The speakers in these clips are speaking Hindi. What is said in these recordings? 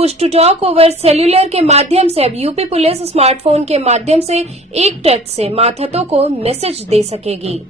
Push to talk over cellular के माध्यम से अब यूपी पुलिस स्मार्टफोन के माध्यम से एक टच से मातहतों को मैसेज दे सकेगी।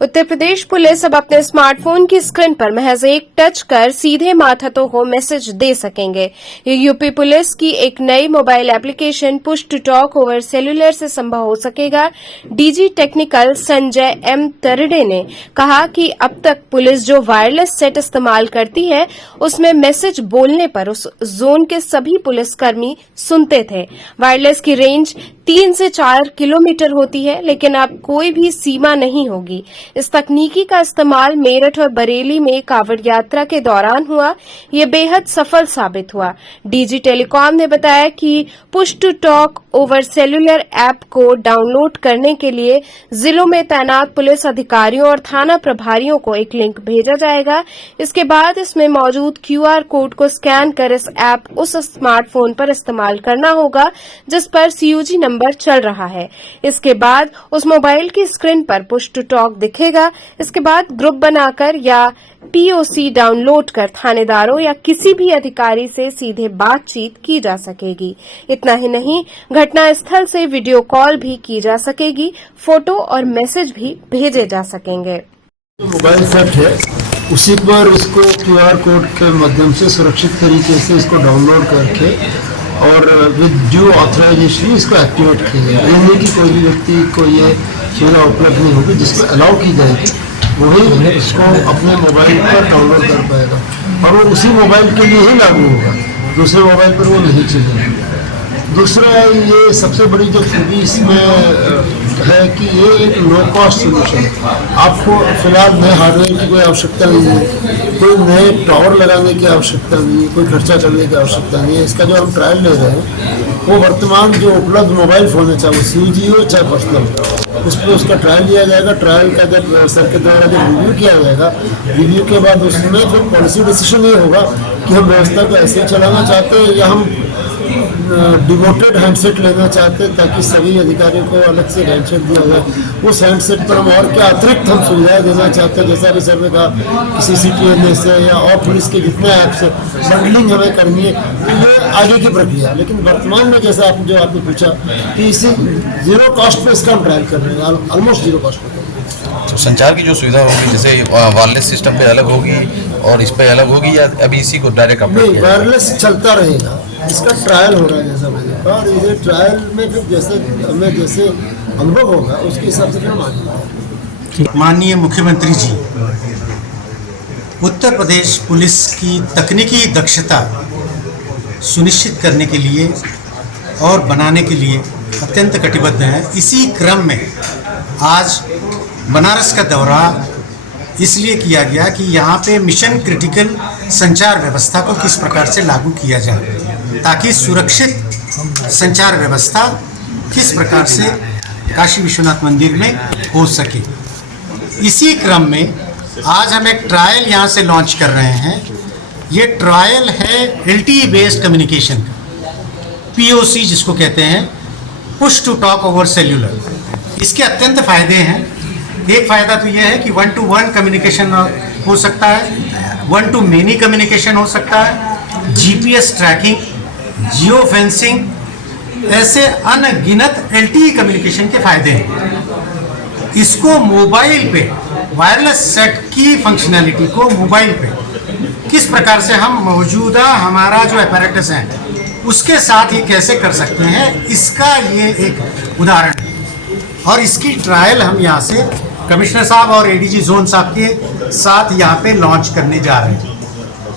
उत्तर प्रदेश पुलिस अब अपने स्मार्टफोन की स्क्रीन पर महज एक टच कर सीधे मातहतों को मैसेज दे सकेंगे। ये यूपी पुलिस की एक नई mobile application push to talk over cellular से संभव हो सकेगा। DG technical Sanjay M Tarde ने कहा कि अब तक पुलिस जो वायरलेस सेट इस्तेमाल करती है उसमें मैसेज बोलने पर उस जोन के सभी पुलिसकर्मी सुनते थे। वायरलेस की रेंज 3 से 4 किलोमीटर होती है, लेकिन अब कोई भी सीमा नहीं होगी। इस तकनीकी का इस्तेमाल मेरठ और बरेली में कांवड़ यात्रा के दौरान हुआ। ये बेहद सफल साबित हुआ। डीजी टेलीकॉम ने बताया कि push to talk over cellular app को डाउनलोड करने के लिए जिलों में तैनात पुलिस अधिकारियों और थाना प्रभारियों को एक लिंक भेजा जाएगा। इसके बाद इसमें मौजूद QR कोड को स्कैन कर इस ऐप उस स्मार्टफोन पर इस्तेमाल करना होगा जिस पर CUG नंबर चल रहा है। इसके बाद उस मोबाइल की स्क्रीन पर पुश टू टॉक दिखेगा। इसके बाद ग्रुप बनाकर या POC डाउनलोड कर थानेदारों या किसी भी अधिकारी से सीधे बातचीत की जा सकेगी। इतना ही नहीं, घटना स्थल से वीडियो कॉल भी की जा सकेगी, फोटो और मैसेज भी भेजे जा सकेंगे। मोबाइल सेट है उसी पर उसको QR कोड के माध्यम से सुरक्षित तरीके से इसको डाउनलोड करके और विद ड्यू ऑथराइजेशन इसको एक्टिवेट किया जाएगा। ये नहीं कि कोई भी व्यक्ति को ये सुविधा उपलब्ध नहीं होगी। जिसको अलाउ की जाएगी वही इसको अपने मोबाइल पर डाउनलोड कर पाएगा और वो उसी मोबाइल के लिए ही लागू होगा, दूसरे मोबाइल पर वो नहीं चलेगा। दूसरा ये सबसे बड़ी जो खूबी इसमें है कि ये एक लो कॉस्ट सोल्यूशन है। आपको फिलहाल नए हार्डवेयर की कोई आवश्यकता नहीं है, कोई नए टावर लगाने की आवश्यकता नहीं है, कोई खर्चा करने की आवश्यकता नहीं है। इसका जो हम ट्रायल ले रहे हैं वो वर्तमान जो उपलब्ध मोबाइल फ़ोन है, चाहे वो CUG हो चाहे पर्सनल, उस पर उसका ट्रायल लिया जाएगा। ट्रायल का जब सर के द्वारा जब रिव्यू किया जाएगा, रिव्यू के बाद उसमें फिर पॉलिसी डिसीजन ये होगा कि हम व्यवस्था को ऐसे ही चलाना चाहते हैं या हम डिवोटेड हैंडसेट लेना चाहते हैं ताकि सभी अधिकारियों को अलग से हैंडसेट दिया जाए। उस हैंडसेट पर हम और क्या अतिरिक्त हम सुविधाएं देना चाहते हैं, जैसा अभी सर ने कहा किसी CTNA से या और पुलिस के जितने ऐप्स है बंडलिंग हमें करनी है, तो ये आगे की प्रक्रिया। लेकिन वर्तमान में जैसा आपने पूछा कि इसी जीरो कॉस्ट पे इसका हम ट्रायल कर रहे हैं, ऑलमोस्ट जीरो कॉस्ट पे। तो संचार की जो सुविधा होगी जैसे वायरलेस सिस्टम पे अलग होगी और इस पे अलग होगी या अभी इसी को डायरेक्ट नहीं, वायरलेस चलता रहेगा। इसका ट्रायल हो रहा है जैसा मैंने कहा, और इसे ट्रायल में फिर जैसे अनुभव होगा उसके हिसाब से फिर हम आगे। माननीय मुख्यमंत्री जी, उत्तर प्रदेश पुलिस की तकनीकी दक्षता सुनिश्चित करने के लिए और बनाने के लिए अत्यंत कटिबद्ध हैं। इसी क्रम में आज बनारस का दौरा इसलिए किया गया कि यहाँ पे मिशन क्रिटिकल संचार व्यवस्था को किस प्रकार से लागू किया जाए ताकि सुरक्षित संचार व्यवस्था किस प्रकार से काशी विश्वनाथ मंदिर में हो सके। इसी क्रम में आज हम एक ट्रायल यहाँ से लॉन्च कर रहे हैं। ये ट्रायल है LTE बेस्ड कम्युनिकेशन का, POC जिसको कहते हैं, push to talk over cellular. इसके अत्यंत फायदे हैं। एक फ़ायदा तो यह है कि 1 to 1 कम्युनिकेशन हो सकता है, 1 to many कम्युनिकेशन हो सकता है, GPS ट्रैकिंग, जियो फेंसिंग, ऐसे अनगिनत LTE कम्युनिकेशन के फायदे हैं। इसको मोबाइल पे वायरलेस सेट की फंक्शनैलिटी को मोबाइल पे किस प्रकार से हम मौजूदा हमारा जो अपैरेटस है उसके साथ ये कैसे कर सकते हैं, इसका ये एक उदाहरण है। और इसकी ट्रायल हम यहाँ से कमिश्नर साहब और ADG जोन साहब के साथ यहाँ पे लॉन्च करने जा रहे हैं।